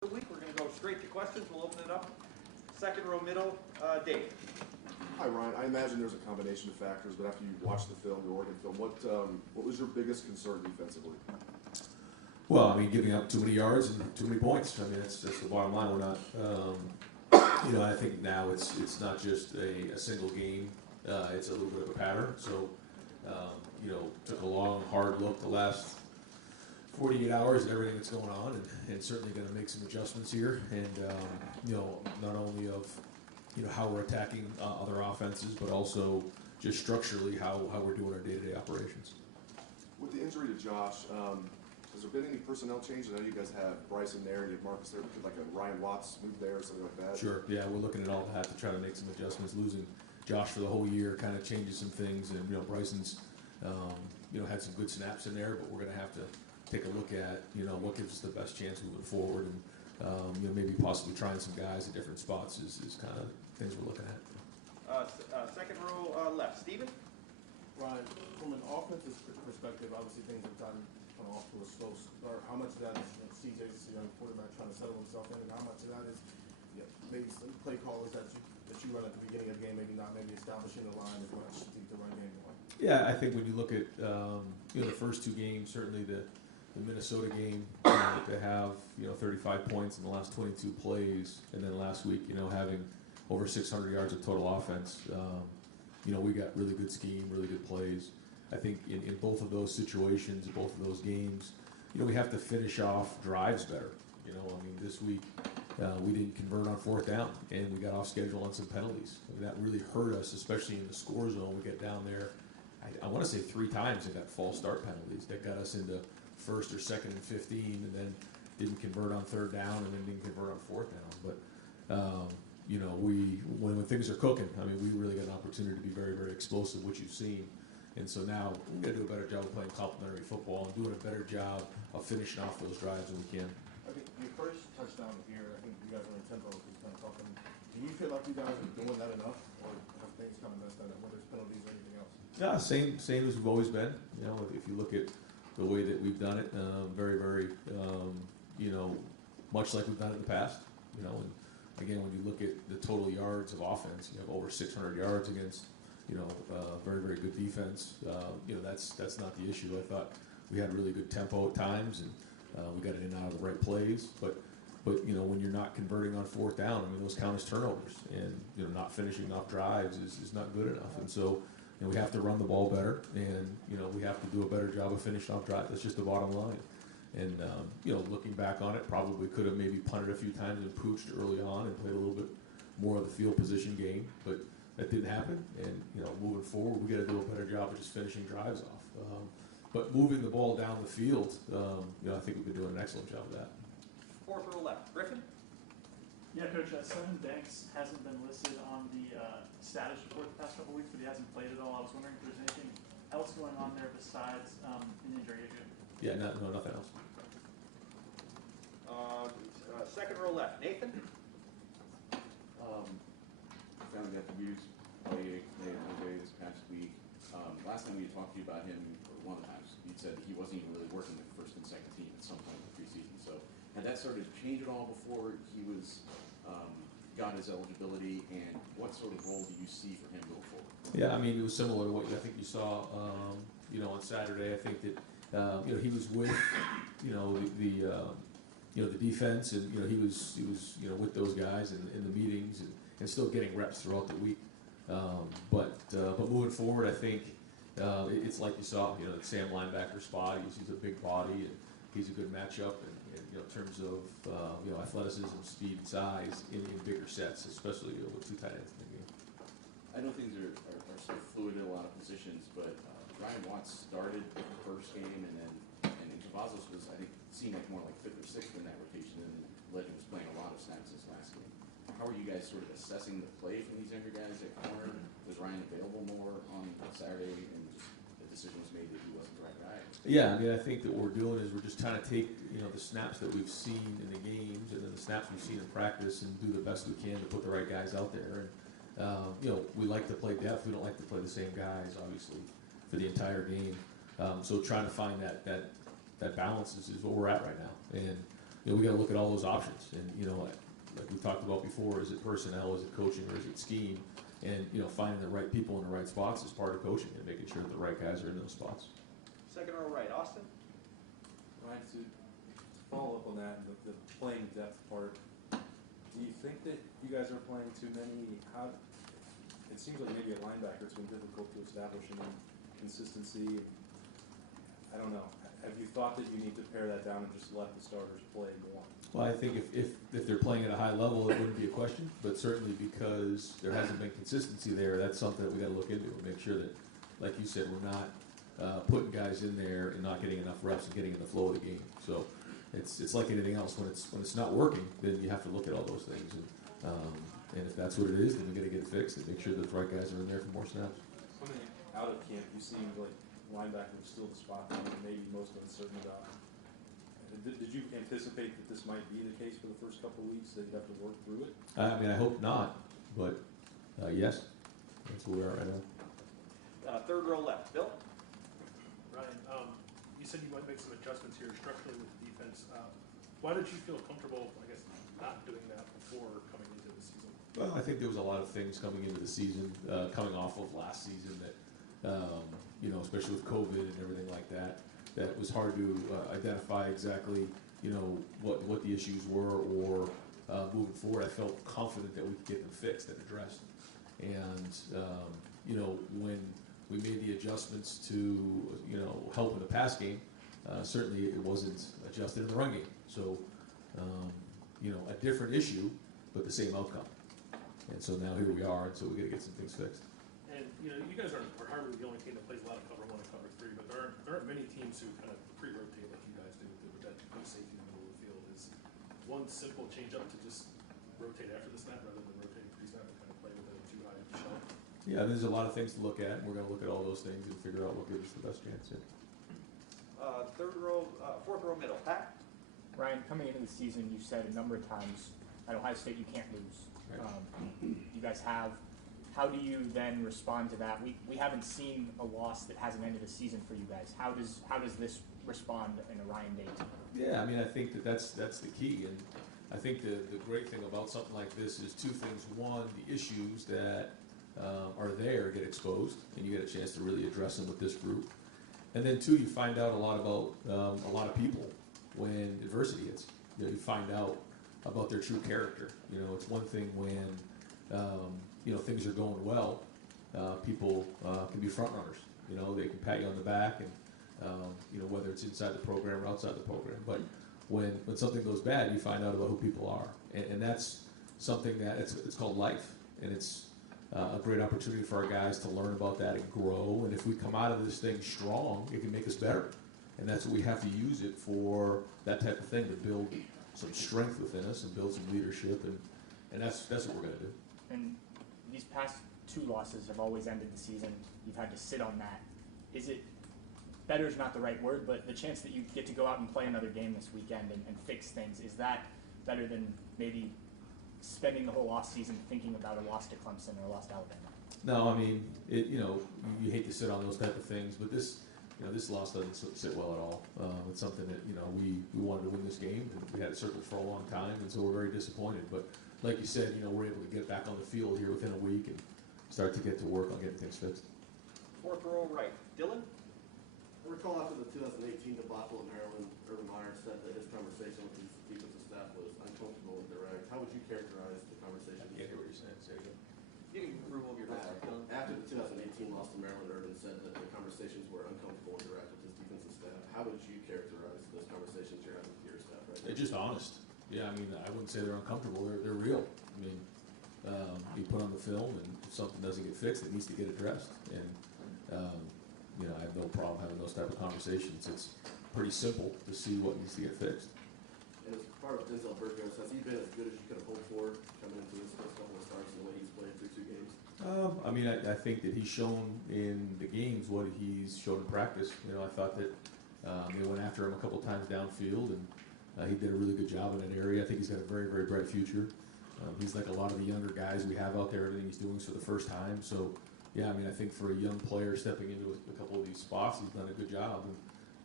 Week. We're going to go straight to questions. We'll open it up. Second row middle, Dave. Hi, Ryan. I imagine there's a combination of factors, but after you watched the film, the Oregon film, what was your biggest concern defensively? Well, I mean, giving up too many yards and too many points. I mean, that's the bottom line. We're not, I think now it's not just a single game. It's a little bit of a pattern. So, took a long, hard look the last 48 hours at everything that's going on, and certainly going to make some adjustments here. And not only of how we're attacking other offenses, but also just structurally how we're doing our day-to-day operations. With the injury to Josh, has there been any personnel change? I know you guys have Bryson there, you have Marcus there, like a Ryan Watts move there or something like that. Sure. Yeah, we're looking at all that to try to make some adjustments. Losing Josh for the whole year kind of changes some things, and Bryson's had some good snaps in there, but we're going to have to take a look at what gives us the best chance moving forward, and maybe possibly trying some guys at different spots is kind of things we're looking at. Second row left, Steven. Ryan, from an offensive perspective, obviously things have gotten off to a slow start. How much of that is CJ's a young quarterback trying to settle himself in, and how much of that is maybe some play callers that you run at the beginning of the game, maybe not, maybe establishing the line is what I should keep the run game going? Yeah, I think when you look at the first two games, certainly the Minnesota game, to have 35 points in the last 22 plays, and then last week having over 600 yards of total offense. We got really good scheme, really good plays. I think in both of those situations, both of those games, we have to finish off drives better. This week we didn't convert on fourth down, and we got off schedule on some penalties. That really hurt us, especially in the score zone. We get down there, I want to say 3 times they got false start penalties that got us into first or second and 15, and then didn't convert on third down, and then didn't convert on fourth down. But when things are cooking, we really got an opportunity to be very, very explosive, which you've seen. And so now we've got to do a better job of playing complementary football and doing a better job of finishing off those drives when we can. I think your first touchdown here, I think you guys are in tempo, kind of talking. Do you feel like you guys are doing that enough, or have things kind of messed up, whether it's penalties or anything else? Yeah, same as we've always been. If you look at the way that we've done it, very, very, much like we've done it in the past. And again, when you look at the total yards of offense, you have over 600 yards against, very, very good defense. That's not the issue. I thought we had really good tempo at times, and we got it in and out of the right plays. But when you're not converting on fourth down, those count as turnovers, and not finishing off drives is not good enough. And so we have to run the ball better, and we have to do a better job of finishing off drives. That's just the bottom line. And looking back on it, probably could have maybe punted a few times and pooched early on and played a little bit more of the field position game, but that didn't happen. And moving forward, we got to do a better job of just finishing drives off. But moving the ball down the field, I think we've been doing an excellent job of that. Fourth row left, Griffin. Yeah, Coach, Sevyn Banks hasn't been listed on the status report the past couple weeks, but he hasn't played at all. I was wondering if there's anything else going on there besides an injury issue. Yeah, no, nothing else. Second row left, Nathan. Finally got to use play this past week. Last time we talked to you about him, or one of the times, you said he wasn't even really working with the first and second team at some point in the preseason. So had that started to change at all before he was got his eligibility, and what sort of role do you see for him going forward? Yeah, it was similar to what I think you saw, on Saturday. I think that he was with the defense, and he was with those guys in the meetings and still getting reps throughout the week. But moving forward, I think it's like you saw, the Sam linebacker spot. He's a big body, and he's a good matchup. And in terms of athleticism, speed, and size in bigger sets, especially with 2 tight ends in the game. I know things are so fluid in a lot of positions, but Ryan Watts started the first game, and Cavazos was, I think, seemed like more like 5th or 6th in that rotation, and Legend was playing a lot of snaps this last game. How are you guys sort of assessing the play from these younger guys at corner? Was Ryan available more on Saturday, and just the decision was made that he wasn't the right guy? Yeah, I think that what we're doing is we're just trying to take the snaps that we've seen in the games and then the snaps we've seen in practice and do the best we can to put the right guys out there. And we like to play depth. We don't like to play the same guys, obviously, for the entire game. So trying to find that balance is what we're at right now. And you know, we got to look at all those options. And you know, like we talked about before, is it personnel, is it coaching, or is it scheme? And you know, finding the right people in the right spots is part of coaching, and making sure that the right guys are in those spots. Second row right, Austin? Right, to follow up on that, the playing depth part, do you think that you guys are playing too many, it seems like maybe at linebacker it's been difficult to establish any consistency. I don't know. Have you thought that you need to pare that down and just let the starters play more? Well, I think if they're playing at a high level, it wouldn't be a question. But certainly because there hasn't been consistency there, that's something that we got to look into and make sure that, like you said, we're not putting guys in there and not getting enough reps and getting in the flow of the game. So it's like anything else. When it's not working, then you have to look at all those things. And if that's what it is, then we got to get it fixed and make sure that the right guys are in there for more snaps. Coming out of camp, you seemed like linebacker was still the spot that you were maybe most uncertain about. Did you anticipate that this might be the case for the first couple of weeks, that you'd have to work through it? I mean, I hope not, but yes, that's where we are right now. Third row left, Bill? Ryan, you said you might make some adjustments here structurally with the defense. Why did you feel comfortable, I guess, not doing that before coming into the season? Well, I think there was a lot of things coming into the season, coming off of last season that, you know, especially with COVID and everything like that, that was hard to identify exactly, you know, what the issues were, or moving forward, I felt confident that we could get them fixed and addressed. And, you know, when we made the adjustments to, you know, help in the pass game, certainly it wasn't adjusted in the run game. So, you know, a different issue, but the same outcome. And so now here we are, and so we got to get some things fixed. And, you know, you guys are hardly the only team that plays a lot of cover 1 and cover 3, but there aren't many teams who kind of pre-rotate like you guys do with that big safety in the middle of the field. Is one simple change up to just rotate after the snap rather than rotating pre-snap and kind of play with it too high shelf? Yeah, there's a lot of things to look at, and we're going to look at all those things and figure out what gives us the best chance. Yeah. Fourth row middle, Pat? Ryan, coming into the season, you said a number of times at Ohio State you can't lose. Right. You guys have. How do you then respond to that? We haven't seen a loss that hasn't ended a season for you guys. How does this respond in a Ryan Day team? Yeah, I mean, I think that's the key, and I think the great thing about something like this is two things. One, the issues that are there get exposed, and you get a chance to really address them with this group. And then two, you find out a lot about a lot of people when adversity hits. You know, you find out about their true character. You know, it's one thing when you know, things are going well. People can be front runners. You know, they can pat you on the back, and you know, whether it's inside the program or outside the program. But when something goes bad, you find out about who people are, and that's something that it's called life, and it's a great opportunity for our guys to learn about that and grow. And if we come out of this thing strong, it can make us better. And that's what we have to use it for, that type of thing, to build some strength within us and build some leadership, and that's what we're going to do. And these past 2 losses have always ended the season. You've had to sit on that. Is it, better is not the right word, but the chance that you get to go out and play another game this weekend and fix things, is that better than maybe spending the whole off season thinking about a loss to Clemson or a loss to Alabama? No, I mean, you know, you hate to sit on those type of things, but this loss doesn't sit well at all. It's something that, you know, we wanted to win this game, and we had it circled for a long time, and so we're very disappointed. But like you said, you know, we're able to get back on the field here within a week and start to get to work on getting things fixed. Fourth row right, Dylan? I recall after the 2018 debacle in Maryland, Urban Meyer said that his conversation with his defensive staff was uncomfortable and direct. How would you characterize the conversation? I can't hear what you're saying. Say it again. You can remove your mask, Dylan. After the 2018 loss to Maryland, Urban said that the conversations were uncomfortable and direct with his defensive staff. How would you characterize those conversations you're having with your staff right now? They're just honest. Yeah, I mean, I wouldn't say they're uncomfortable. They're real. I mean, you put on the film, and if something doesn't get fixed, it needs to get addressed. And you know, I have no problem having those type of conversations. It's pretty simple to see what needs to get fixed. And as part of Denzel Burgos, has he been as good as you could have hoped for coming into his first couple of starts and the way he's played through 2 games? I mean, I think that he's shown in the games what he's shown in practice. You know, I thought that they went after him a couple times downfield, and he did a really good job in that area. I think he's got a very, very bright future. He's like a lot of the younger guys we have out there. Everything he's doing is for the first time. So, yeah, I mean, I think for a young player stepping into a couple of these spots, he's done a good job.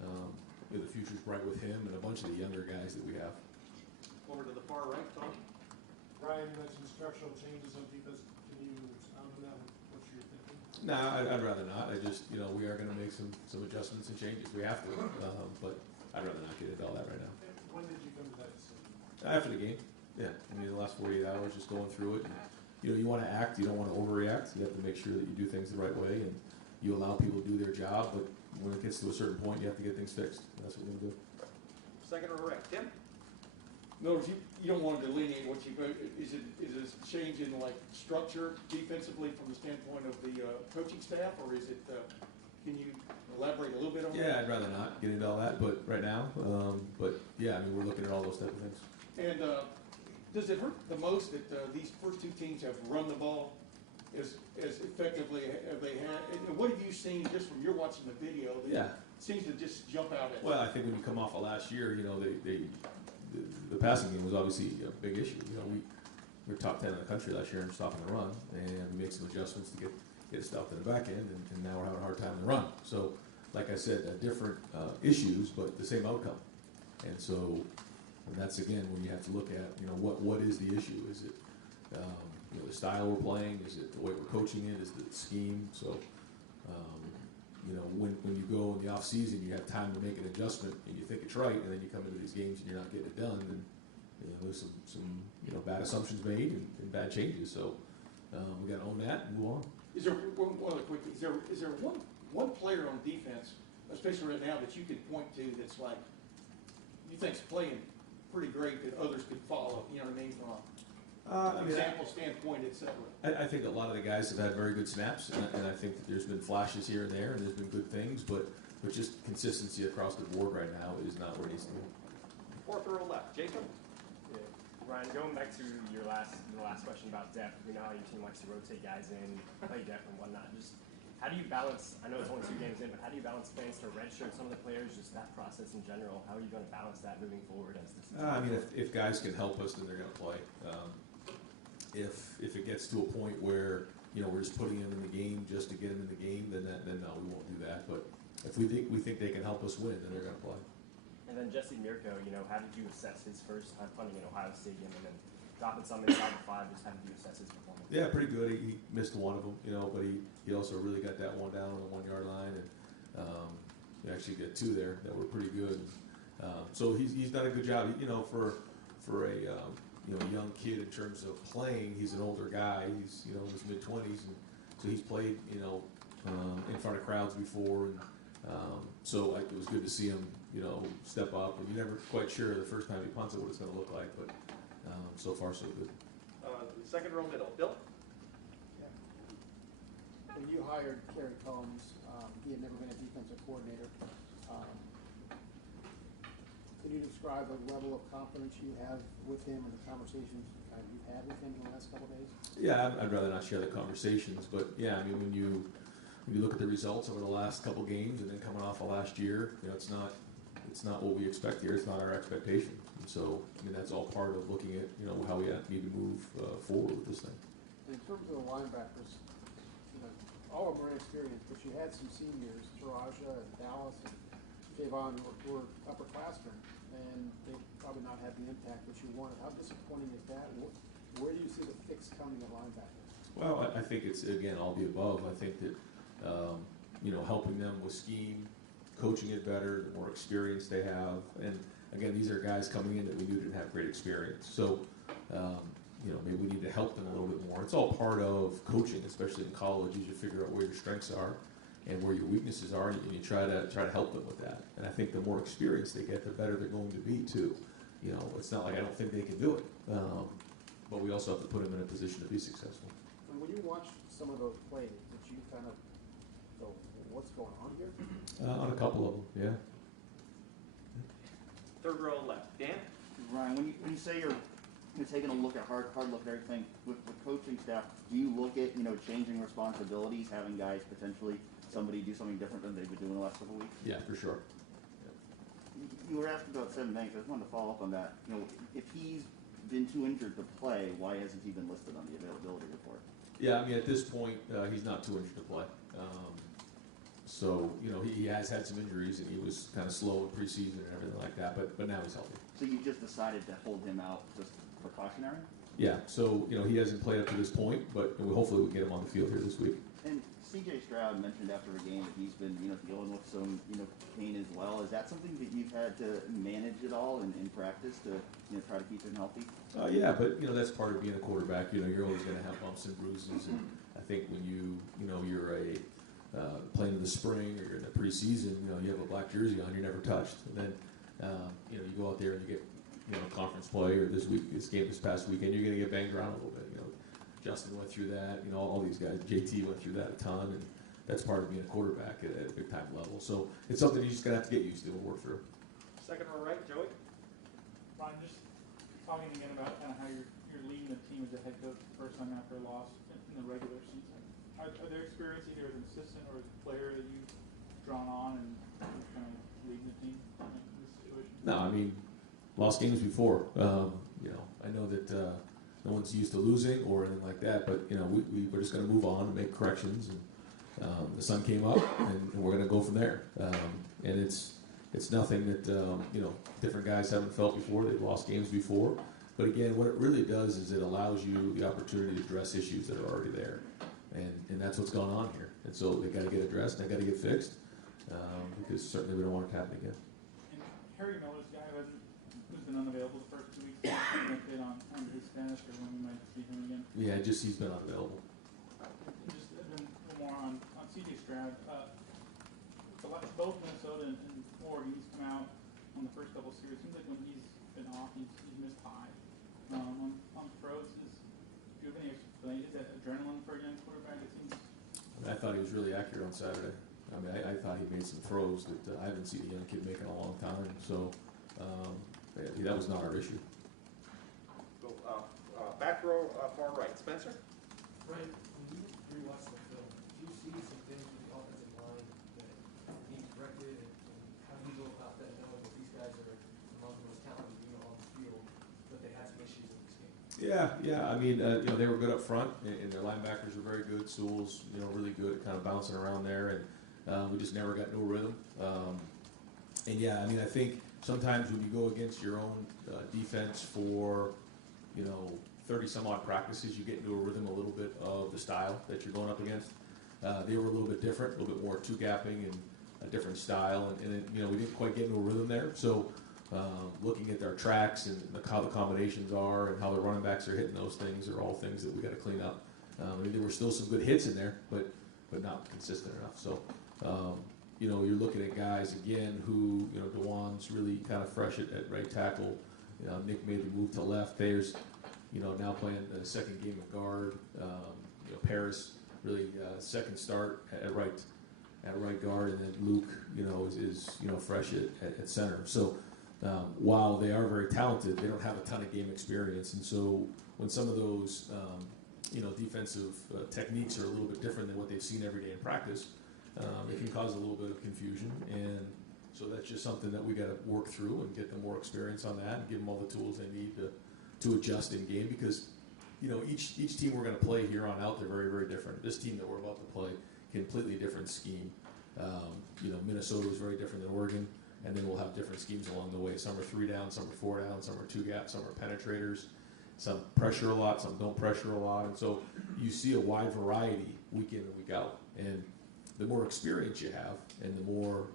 And the future's bright with him and a bunch of the younger guys that we have. over to the far right, Tony. Ryan, you mentioned structural changes on defense. Can you expound on that? What's your thinking? No, I'd rather not. I just, we are gonna make some adjustments and changes. We have to, but I'd rather not get into all that right now. When did you come to that decision? After the game, yeah. I mean, the last 48 hours, just going through it. And, you want to act. You don't want to overreact. You have to make sure that you do things the right way, and you allow people to do their job. But when it gets to a certain point, you have to get things fixed. That's what we're gonna do. Second row right, Tim. In other words, you don't want to delineate what you, is it a change in like structure defensively from the standpoint of the coaching staff, or is it, can you elaborate a little bit on that? Yeah, I'd rather not get into all that, but right now, but yeah, I mean, we're looking at all those type of things. And does it hurt the most that these first two teams have run the ball as effectively as they have? And what have you seen just from your watching the video that Yeah. seems to just jump out at you? Well, I think when you come off of last year, the passing game was obviously a big issue. We were top 10 in the country last year in stopping the run, and we made some adjustments to get stopped in the back end, and now we're having a hard time in the run. So, like I said, different issues, but the same outcome. And so, and that's again when you have to look at, what is the issue? Is it, the style we're playing? Is it the way we're coaching it? Is it the scheme? So, when you go in the off season, you have time to make an adjustment, and you think it's right, and then you come into these games and you're not getting it done, and there's some bad assumptions made and bad changes. So we got to own that and move on. Is there one other quick? Is there one player on defense, especially right now, that you could point to that's like you think's playing pretty great that others could follow? You know what I mean? From an example standpoint, etc. I think a lot of the guys have had very good snaps, and I think that there's been flashes here and there, and there's been good things, but just consistency across the board right now is not where it needs to be. Fourth row left, Jacob. Yeah. Ryan, going back to the last question about depth, we know how your team likes to rotate guys in, play depth and whatnot. Just how do you balance? I know it's only 2 games in, but how do you balance plans to redshirt some of the players? Just that process in general. How are you going to balance that moving forward as the season? I mean, if guys can help us, then they're going to play. If it gets to a point where we're just putting them in the game just to get them in the game, then no, we won't do that. But if we think they can help us win, then they're going to play. And then Jesse Mirko, how did you assess his first time punting in Ohio Stadium, and then dropping some inside the 5? Just how did you assess his performance? Yeah, pretty good. He missed one of them, but he also really got that one down on the 1 yard line, and he actually got 2 there that were pretty good. So he's done a good job. For a young kid in terms of playing, he's an older guy. He's in his mid-20s, and so he's played in front of crowds before, and so it was good to see him step up. And you're never quite sure the first time he punts it what it's going to look like, but so far so good. Second row middle, Bill. When you hired Kerry Combs, he had never been a defensive coordinator. Can you describe the level of confidence you have with him and the conversations you've had with him in the last couple of days? Yeah, I'd rather not share the conversations, but yeah, I mean, when you look at the results over the last couple games and then coming off of last year, it's not what we expect here. It's not our expectation. And so, I mean, that's all part of looking at how we need to move forward with this thing. In terms of the linebackers, all of them are inexperienced, but you had some seniors, Taraja and Dallas and Javon, were upperclassmen, and they probably not had the impact that you wanted. How disappointing is that? Where do you see the fix coming at linebackers? Well, I think it's, again, all the above. I think that, helping them with scheme, coaching it better, the more experience they have. And, again, these are guys coming in that we knew didn't have great experience. So, maybe we need to help them a little bit more. It's all part of coaching, especially in college, as you figure out where your strengths are and where your weaknesses are, and you try to help them with that. And I think the more experience they get, the better they're going to be too. It's not like I don't think they can do it, but we also have to put them in a position to be successful. And when you watch some of those plays, did you kind of go, what's going on here? On a couple of them, yeah. Third row left, Dan. Ryan, when you say you're taking a look at hard look at everything with coaching staff, do you look at changing responsibilities, having guys potentially somebody do something different than they've been doing the last couple of weeks? Yeah, for sure. You were asked about Seven Banks. I just wanted to follow up on that. If he's been too injured to play, why hasn't he been listed on the availability report? Yeah, I mean, at this point, he's not too injured to play. So, you know, he has had some injuries, and he was kind of slow in preseason and everything like that, but now he's healthy. So you just decided to hold him out just precautionary? Yeah, so, you know, he hasn't played up to this point, but hopefully we can get him on the field here this week. And C.J. Stroud mentioned after the game that he's been, dealing with some, pain as well. Is that something that you've had to manage at all in practice to, try to keep him healthy? Yeah, but, that's part of being a quarterback. You're always going to have bumps and bruises, and I think when you're playing in the spring or you're in the preseason, you have a black jersey on, you're never touched. And then, you go out there and you get, conference play, or this game this past weekend, you're going to get banged around a little bit. Justin went through that, all these guys, JT went through that a ton, and that's part of being a quarterback at a big time level. So it's something you're just going to have to get used to and work through. Second row right, Joey. Ryan, just talking again about kind of how you're leading the team as a head coach the first time after a loss in the regular season. Are there experiences either as an assistant or as a player that you've drawn on and kind of leading the team in this situation? No, I mean, lost games before. I know that no one's used to losing or anything like that, but we're just going to move on and make corrections. And the sun came up, and we're going to go from there. And it's nothing that different guys haven't felt before. They've lost games before, but again, what it really does is it allows you the opportunity to address issues that are already there, and that's what's going on here. And so they got to get addressed, and they got to get fixed, because certainly we don't want it to happen again. And Harry Miller's guy who's been unavailable the first 2 weeks. An update on his status or when we might see him again? Yeah, he's been unavailable. Just a little more on C.J. Stroud. Both Minnesota and Oregon, he's come out on the first couple of series. Seems like when he's been off, he's missed high. On throws, do you have any explanation? Is that adrenaline for a young quarterback? It seems. I thought he was really accurate on Saturday. I mean, I thought he made some throws that I haven't seen a young kid make in a long time. So that was not our issue. So, back row, far right, Spencer. Right, when you rewatch the film, do you see some things with the offensive line that need corrected, and how do you go about that, knowing that these guys are among the most talented unit on the field, but they had some issues in this game? Yeah. I mean, they were good up front, and their linebackers were very good. Sewell's, really good at kind of bouncing around there, and we just never got no rhythm. And yeah, I mean, I think sometimes when you go against your own defense for 30 some odd practices, you get into a rhythm a little bit of the style that you're going up against. They were a little bit different, a little bit more two-gapping and a different style, and we didn't quite get into a rhythm there. So looking at their tracks and how the combinations are and how the running backs are hitting those things are all things that we got to clean up. I mean, there were still some good hits in there, but not consistent enough. So you're looking at guys again who DeJuan's really kind of fresh at right tackle. Nick made the move to left. There's now playing the second game of guard. Paris really second start at right guard, and then Luke is fresh at center. So while they are very talented, they don't have a ton of game experience, and so when some of those defensive techniques are a little bit different than what they've seen every day in practice, it can cause a little bit of confusion. And so that's just something that we got to work through and get them more experience on that and give them all the tools they need to adjust in game, because each team we're going to play here on out, they're very, very different. This team that we're about to play, completely different scheme. Minnesota is very different than Oregon, and then we'll have different schemes along the way. Some are 3 down, some are 4 down, some are 2 gap, some are penetrators, some pressure a lot, some don't pressure a lot, and so you see a wide variety week in and week out. And the more experience you have, and the more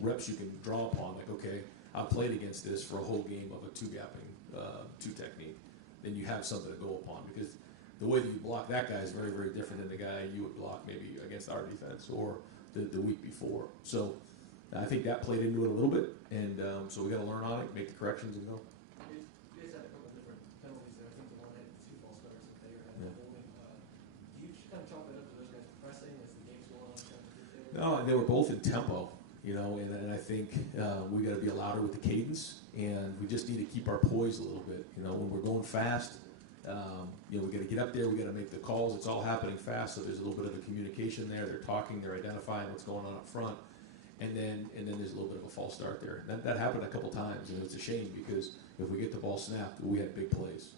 reps you can draw upon, like, okay, I played against this for a whole game of a 2-gapping 2 technique, then you have something to go upon, because the way that you block that guy is very, very different than the guy you would block maybe against our defense or the week before. So I think that played into it a little bit, and so we got to learn on it, make the corrections, and go. You guys had a couple of different penalties there. I think the one had 2 false starts and Thayer had the holding. Do you just kind of chalk that up to those guys pressing as the game's going on? No, they were both in tempo, and I think we got to be louder with the cadence, and we just need to keep our poise a little bit. When we're going fast, we got to get up there, we got to make the calls. It's all happening fast, so there's a little bit of a communication there. They're talking, they're identifying what's going on up front, and then there's a little bit of a false start there. That happened a couple times, and it's a shame, because if we get the ball snapped, we had big plays.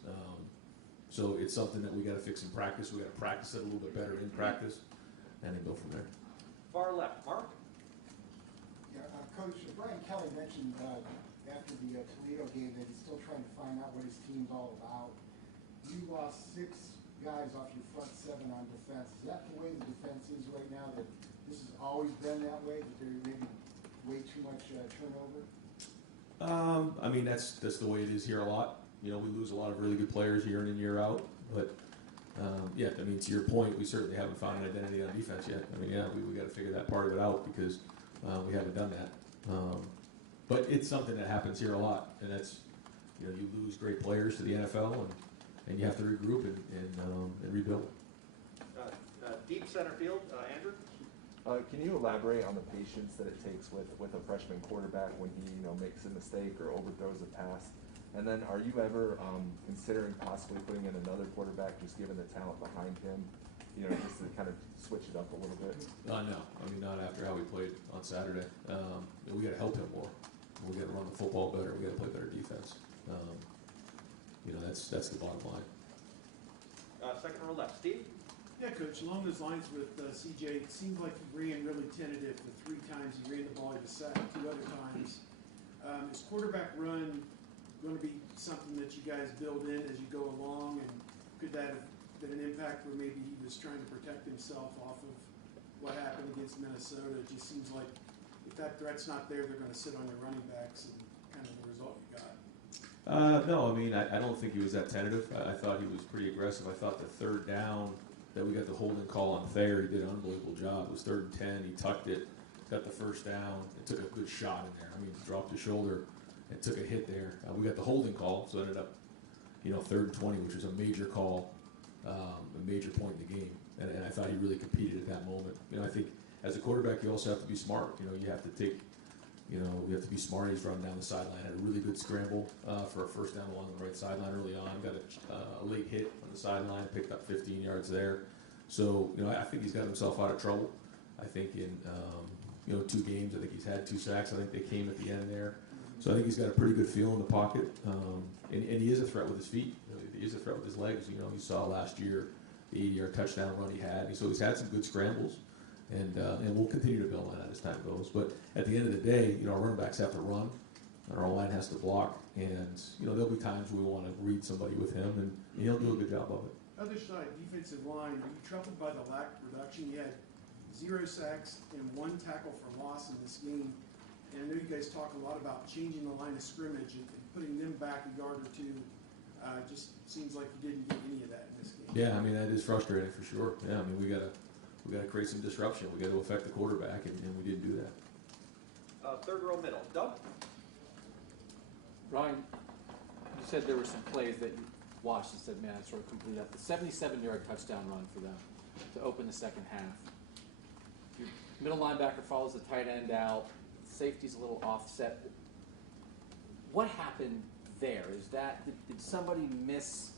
So it's something that we got to fix in practice. We got to practice it a little bit better in practice, and then go from there. Far left, Mark? Yeah, Coach, Brian Kelly mentioned after the Toledo game that he's still trying to find out what his team's all about. You lost 6 guys off your front 7 on defense. Is that the way the defense is right now, that this has always been that way, that there may be way too much turnover? I mean, that's the way it is here a lot. You know, we lose a lot of really good players year in and year out, but yeah, I mean, to your point, we certainly haven't found an identity on defense yet. I mean, yeah, we got to figure that part of it out because we haven't done that. But it's something that happens here a lot, and that's, you know, you lose great players to the NFL, and you have to regroup and rebuild. Deep center field, Andrew? Can you elaborate on the patience that it takes with a freshman quarterback when he, you know, makes a mistake or overthrows a pass? And then are you ever considering possibly putting in another quarterback just given the talent behind him, you know, just to kind of switch it up a little bit? No, I mean, not after how we played on Saturday. We got to help him more. We got to run the football better. We got to play better defense. You know, that's the bottom line. Second row left, Steve? Yeah, Coach, along those lines with CJ, it seemed like he ran really tentative the 3 times he ran the ball. He was sacked 2 other times. Is quarterback run going to be something that you guys build in as you go along, and could that have been an impact where maybe he was trying to protect himself off of what happened against Minnesota? It just seems like if that threat's not there, they're going to sit on their running backs, and kind of the result you got. No, I mean, I don't think he was that tentative. I thought he was pretty aggressive. I thought the 3rd down that we got the holding call on Thayer, he did an unbelievable job. It was 3rd and 10. He tucked it, got the 1st down, and took a good shot in there. I mean, dropped his shoulder and took a hit there. We got the holding call, so it ended up, you know, 3rd and 20, which was a major call, a major point in the game. And I thought he really competed at that moment. You know, I think as a quarterback, you also have to be smart. You know, you have to take, you know, you have to be smart. He's running down the sideline, had a really good scramble for a 1st down along the right sideline early on. Got a late hit on the sideline, picked up 15 yards there. So, you know, I think he's got himself out of trouble. I think in, you know, 2 games, I think he's had 2 sacks. I think they came at the end there. So I think he's got a pretty good feel in the pocket, and he is a threat with his feet. You know, he is a threat with his legs. You know, you saw last year the 80-yard touchdown run he had. So he's had some good scrambles, and we'll continue to build on that as time goes. But at the end of the day, you know, our running backs have to run, and our line has to block. And you know, there'll be times we want to read somebody with him, and he'll do a good job of it. Other side, defensive line, are you troubled by the lack of production? You had 0 sacks and 1 tackle for loss in this game. And I know you guys talk a lot about changing the line of scrimmage and putting them back a yard or 2. Just seems like you didn't get any of that in this game. Yeah, I mean, that is frustrating for sure. Yeah, I mean, we gotta create some disruption. We got to affect the quarterback, and we didn't do that. 3rd row middle, Doug? Ryan, you said there were some plays that you watched and said, man, I sort of completed that. The 77-yard touchdown run for them to open the 2nd half. Your middle linebacker follows the tight end out. Safety's a little offset. What happened there? Is that, did somebody miss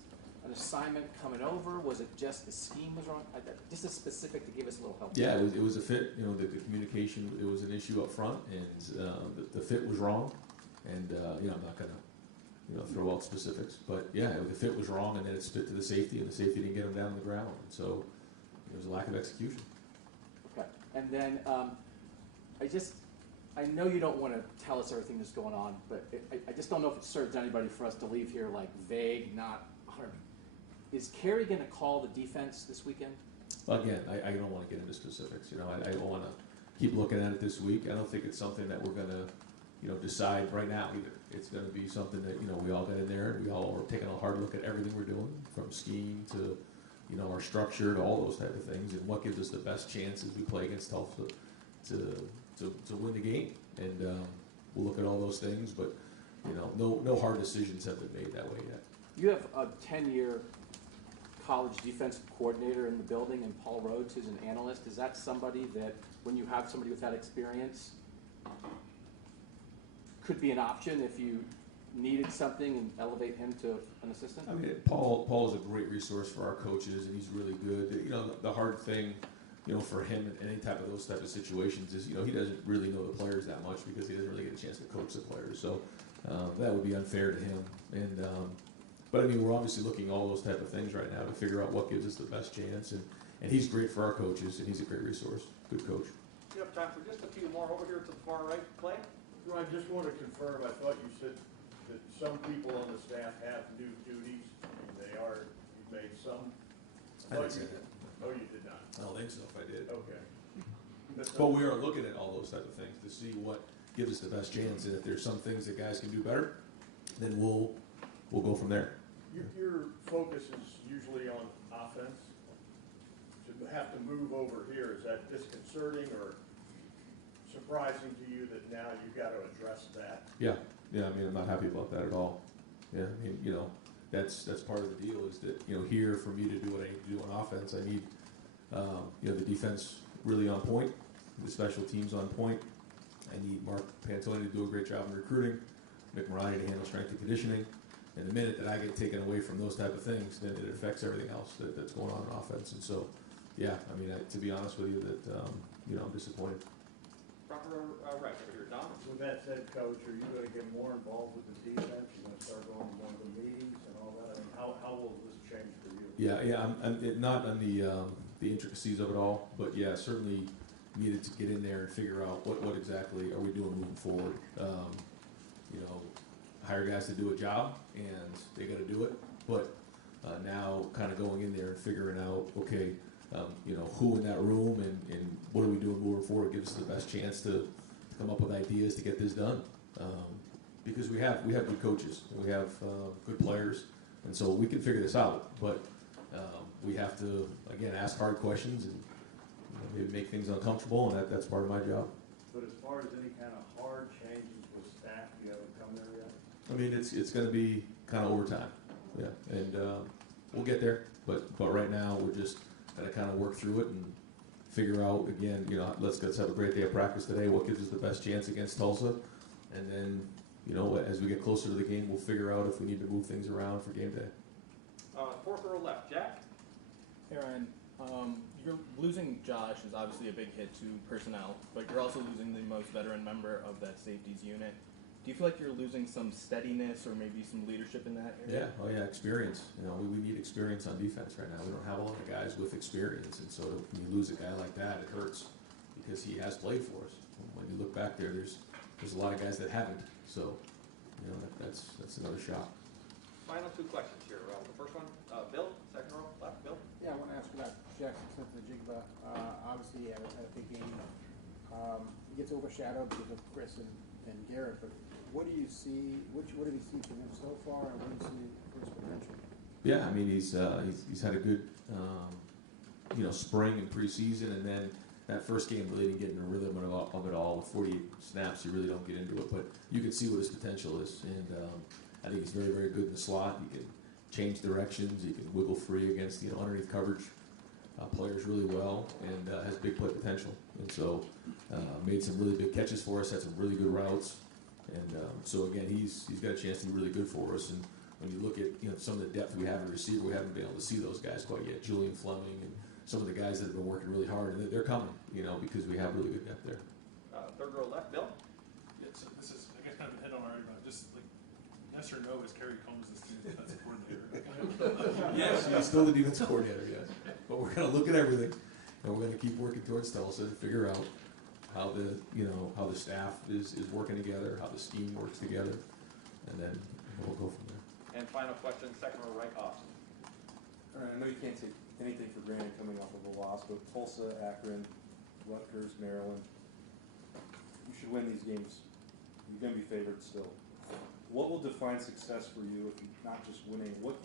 an assignment coming over? Was it just the scheme was wrong? Just a specific to give us a little help. Yeah, it was a fit. You know, the communication, it was an issue up front, and the fit was wrong. And you know, I'm not gonna, you know, throw out specifics, but yeah, the fit was wrong, and then it spit to the safety, and the safety didn't get him down on the ground. And so it was a lack of execution. Okay, and then I know you don't want to tell us everything that's going on, but I just don't know if it serves anybody for us to leave here like vague, not 100. Is Kerry going to call the defense this weekend? Again, I don't want to get into specifics. You know, I don't want to keep looking at it this week. I don't think it's something that we're going to, you know, decide right now either. It's going to be something that, you know, we all got in there, and we all are taking a hard look at everything we're doing, from scheme to, you know, our structure to all those type of things, and what gives us the best chance as we play against Tulsa to win the game. And we'll look at all those things, but you know, no hard decisions have been made that way yet. You have a 10-year college defensive coordinator in the building, and Paul Rhodes, who's an analyst. Is that somebody that, when you have somebody with that experience, could be an option if you needed something and elevate him to an assistant? I mean, Paul is a great resource for our coaches, and he's really good. You know, the hard thing, you know, for him in any type of those type of situations is, you know, he doesn't really know the players that much because he doesn't really get a chance to coach the players. So that would be unfair to him. And but I mean, we're obviously looking at all those type of things right now to figure out what gives us the best chance. And he's great for our coaches, and he's a great resource. Good coach. You have time for just a few more over here to the far right. Clay? I just want to confirm, I thought you said that some people on the staff have new duties, and they are, you made some. I didn't say that. Oh, you did not? I don't think so if I did. Okay. But we are looking at all those type of things to see what gives us the best chance, and if there's some things that guys can do better, then we'll go from there. Your focus is usually on offense. To have to move over here, is that disconcerting or surprising to you that now you've got to address that? Yeah, I mean, I'm not happy about that at all. Yeah, I mean, that's part of the deal is that, here for me to do what I need to do on offense, I need, the defense really on point, the special teams on point. I need Mark Pantoni to do a great job in recruiting, Mick Moroney to handle strength and conditioning. And the minute that I get taken away from those type of things, then it affects everything else that's going on in offense. And so, yeah, I mean, to be honest with you, that, I'm disappointed. Proper right over here. Don? With that said, Coach, are you going to get more involved with the defense? You're going to start going to one of the meetings and all that? I mean, how will this change for you? Yeah, not on the intricacies of it all, but yeah, certainly needed to get in there and figure out what exactly are we doing moving forward. Hire guys to do a job, and they got to do it. But now, kind of going in there and figuring out, okay, who in that room and what are we doing moving forward gives us the best chance to come up with ideas to get this done. Because we have good coaches, and we have good players, and so we can figure this out. But we have to again ask hard questions and maybe make things uncomfortable, and that's part of my job. But as far as any kind of hard changes with staff, you haven't come there yet? I mean, it's going to be kind of over time, yeah, and we'll get there. But right now, we're just going to kind of work through it and figure out again. Let's have a great day of practice today. What gives us the best chance against Tulsa, and then as we get closer to the game, we'll figure out if we need to move things around for game day. Fourth row left. Jack? Hey Ryan, you're losing Josh is obviously a big hit to personnel, but you're also losing the most veteran member of that safeties unit. Do you feel like you're losing some steadiness or maybe some leadership in that area? Yeah, experience. We need experience on defense right now. We don't have a lot of guys with experience, and so when you lose a guy like that, it hurts because he has played for us. When you look back there, there's a lot of guys that haven't. So, that's another shot. Final two questions here. The first one, Bill, second row left. Bill? Yeah, I want to ask about Jackson Smith-Njigba. Obviously, he had a big game. He gets overshadowed because of Chris and Garrett, but what do you see? What have you seen from him so far, and what do you see for his potential? Yeah, I mean he's had a good spring and preseason, and then that first game really didn't get in the rhythm of it all. With 48 snaps, you really don't get into it, but you can see what his potential is, and I think he's very, very good in the slot. He can change directions. He can wiggle free against underneath coverage players really well, and has big play potential. And so made some really big catches for us. Had some really good routes. And so again, he's got a chance to be really good for us. And when you look at some of the depth we have in receiver, we haven't been able to see those guys quite yet. Julian Fleming and some of the guys that have been working really hard, and they're coming, because we have really good depth there. Third row left, Bill. Yeah, so this is, I guess, kind of hit on already, but just like, yes or no, is Kerry Combs the student defensive coordinator? Yes, he's still the defensive coordinator, yes. But we're going to look at everything, and we're going to keep working towards Tulsa and figure out how the staff is working together, how the scheme works together, and then we'll go from there. And final question, second row right, Austin. All right, I know you can't take anything for granted coming off of a loss, but Tulsa, Akron, Rutgers, Maryland, you should win these games. You're going to be favored still. What will define success for you if you're not just winning? What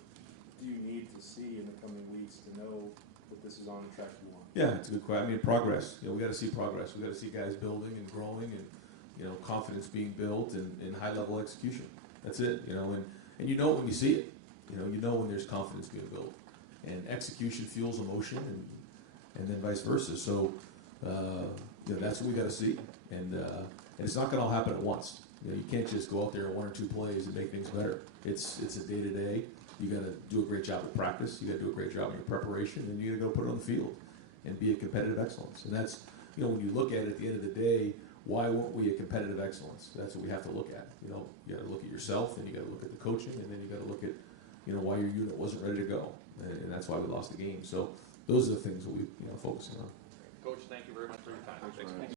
do you need to see in the coming weeks to know that this is on the track you want? Yeah, it's a good question. I mean, progress. We got to see progress. We got to see guys building and growing, and confidence being built, and high level execution. That's it. And when you see it. When there's confidence being built, and execution fuels emotion, and then vice versa. So that's what we got to see, and it's not going to all happen at once. You can't just go out there in one or two plays and make things better. It's a day to day. You got to do a great job of practice. You got to do a great job in your preparation, and you got to go put it on the field and be a competitive excellence. And that's when you look at it at the end of the day, why weren't we a competitive excellence? That's what we have to look at. You got to look at yourself, and you got to look at the coaching, and then you got to look at why your unit wasn't ready to go, and that's why we lost the game. So those are the things that we focusing on. Coach, thank you very much for your time. Thanks,